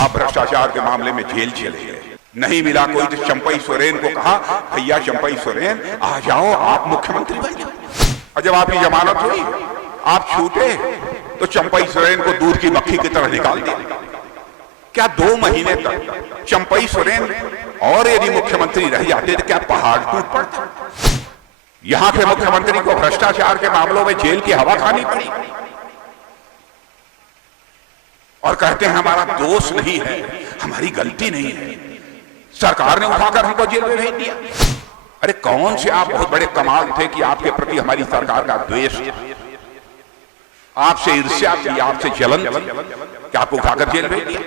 आप भ्रष्टाचार के मामले में जेल चले गए, नहीं मिला कोई तो चंपई सोरेन को कहा भैया चंपई सोरेन आ जाओ आप मुख्यमंत्री बन जाओ। और जब आपकी जमानत हुई आप छूटे तो चंपई सोरेन को दूध की मक्खी की तरह निकाल दिया। क्या 2 महीने तक चंपई सोरेन और यदि मुख्यमंत्री रह जाते तो क्या पहाड़ टूट पड़ता? यहां के मुख्यमंत्री को भ्रष्टाचार के मामलों में जेल की हवा खानी पड़ी और कहते हैं हमारा दोष नहीं है, हमारी गलती नहीं है, सरकार ने उठाकर हमको जेल में भेज दिया। अरे कौन से आप बहुत बड़े कमाल थे कि आपके प्रति हमारी सरकार का द्वेष, आपसे ईर्ष्या थी, आपसे जलन थी कि आपको उठाकर जेल भेज दिया।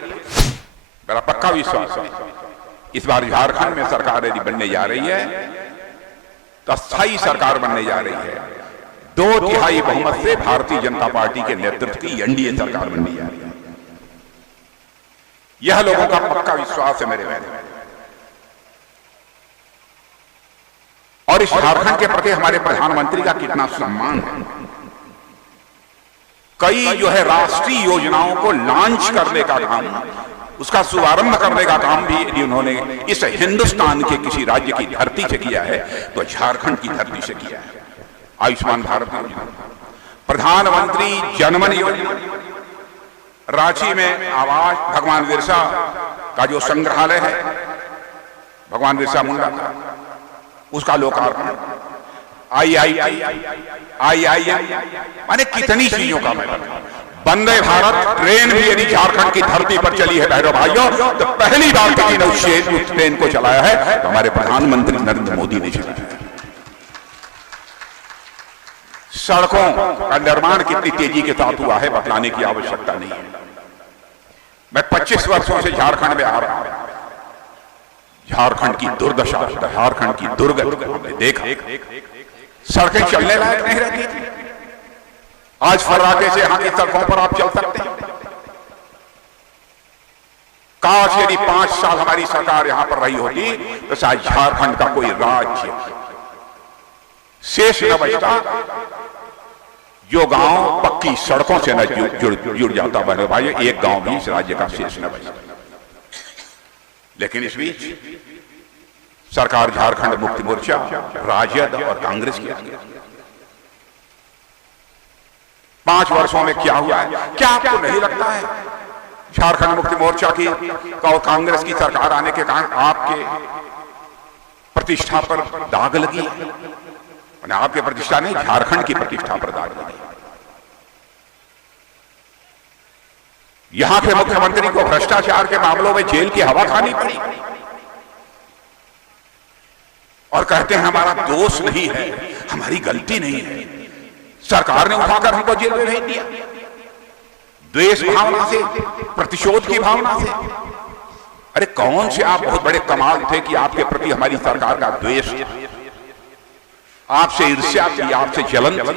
मेरा पक्का विश्वास है इस बार झारखंड में सरकार यदि बनने जा रही है तो स्थायी सरकार बनने जा रही है, 2/3 बहुमत से भारतीय जनता पार्टी के नेतृत्व की एनडीए सरकार बनने जा रही है। यह लोगों का पक्का विश्वास है मेरे में। और इस झारखंड के प्रति हमारे प्रधानमंत्री का कितना सम्मान है। कई जो है राष्ट्रीय योजनाओं को लॉन्च करने का काम, उसका शुभारंभ करने का काम भी यदि उन्होंने इस हिंदुस्तान के किसी राज्य की धरती से किया है तो झारखंड की धरती से किया है। आयुष्मान भारत योजना, प्रधानमंत्री जनमन योजना, रांची में आवास, भगवान बिरसा का जो संग्रहालय है, भगवान बिरसा मुंडा का, उसका लोकार्पण, IIM, माने कितनी चीजों का मैं बता। वंदे भारत ट्रेन भी यदि झारखंड की धरती पर चली है बहनों भाइयों तो पहली बार किसी ने उस ट्रेन को चलाया है तो हमारे प्रधानमंत्री नरेंद्र मोदी ने चलाया है। सड़कों का निर्माण कितनी तेजी के साथ हुआ है बतलाने की आवश्यकता नहीं है। मैं 25 वर्षों से झारखंड में आ रहा हूं, झारखंड की दुर्दशा, झारखंड की दुर्गति हमने देखा। सड़कें चलने लायक नहीं रहती थी, आज फर्राटे से यहां की सड़कों पर आप चल सकते हैं। काश यदि 5 साल हमारी सरकार यहां पर रही होती तो शायद झारखंड का कोई राज्य शेष न बचता जो गांव पक्की सड़कों से न जुड़ जाता। बहनों भाइयों, एक गांव भी इस राज्य का शेष न बचता। लेकिन इस बीच सरकार झारखंड मुक्ति मोर्चा, राजद और कांग्रेस की 5 वर्षों में क्या हुआ है? क्या आपको नहीं लगता है झारखंड मुक्ति मोर्चा की और कांग्रेस की सरकार आने के कारण आपके प्रतिष्ठा पर दाग लगी? आपके प्रतिष्ठा नहीं, झारखंड की प्रतिष्ठा पर दाग लगी। यहां के मुख्यमंत्री को भ्रष्टाचार के मामलों में जेल की हवा खानी पड़ी और कहते हैं हमारा दोष नहीं है, हमारी गलती नहीं है, सरकार ने उठाकर हमको जेल में भेज दिया। द्वेष भावना से, प्रतिशोध की भावना से। अरे कौन से आप बहुत बड़े कमाल थे कि आपके प्रति हमारी सरकार का द्वेष, आपसे ईर्ष्या थी, आपसे जलन थी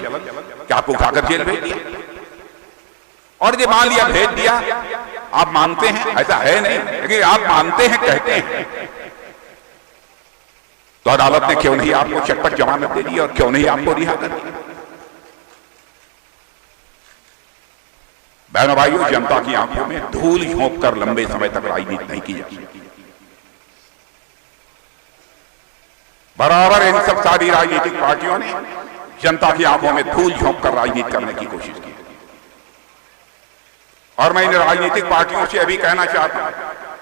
कि आपको उठाकर जेल भेज दिया। और ये मान लिया भेज दिया, आप मानते हैं? ऐसा है नहीं, लेकिन आप मानते हैं, कहते हैं। तो अदालत ने क्यों नहीं आपको चटपट जमानत दे दी और क्यों नहीं आपको रिहा कर दिया? बहनों भाइयों, जनता की आंखों में धूल झोंक कर लंबे समय तक राजनीति नहीं की जा सकती। बराबर इन सब सारी राजनीतिक पार्टियों ने जनता की आंखों में धूल झोंक कर राजनीति करने की कोशिश की। और मैं इन राजनीतिक पार्टियों से अभी कहना चाहता हूं,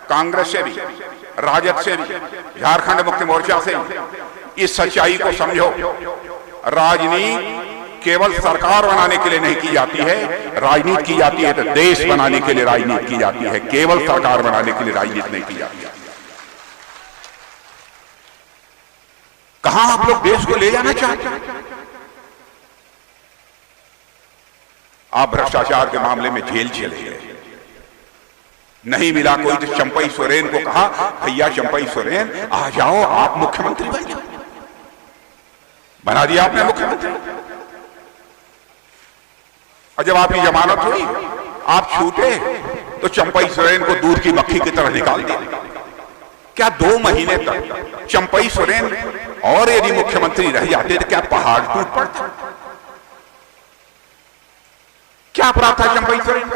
कांग्रेस से भी, राजद से भी, झारखंड मुक्ति मोर्चा से भी, इस सच्चाई को समझो। राजनीति केवल सरकार बनाने के लिए नहीं की जाती है, राजनीति की जाती है तो देश बनाने के लिए राजनीति की जाती है, केवल सरकार बनाने के लिए राजनीति नहीं की जाती है। कहां आप लोग देश को ले जाना चाहते हैं? आप भ्रष्टाचार के मामले में जेल चले गए, नहीं मिला कोई तो चंपई सोरेन को कहा भैया चंपई सोरेन आ जाओ आप मुख्यमंत्री बन जाओ। बना दिया आपने मुख्यमंत्री। और जब आपकी जमानत हुई आप छूटे तो चंपई सोरेन को दूध की मक्खी की तरह निकाल दिया। क्या 2 महीने तक चंपई सोरेन और यदि मुख्यमंत्री रह जाते तो क्या पहाड़ टूट पड़ता? क्या अपराध था चंपई सोरेन?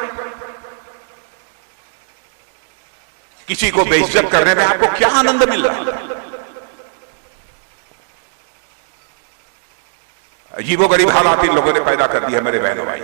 किसी को बेइज्जत करने में आपको क्या आनंद मिल रहा है? अजीबोगरीब हालात इन लोगों ने पैदा कर दिए मेरे बहनों भाई।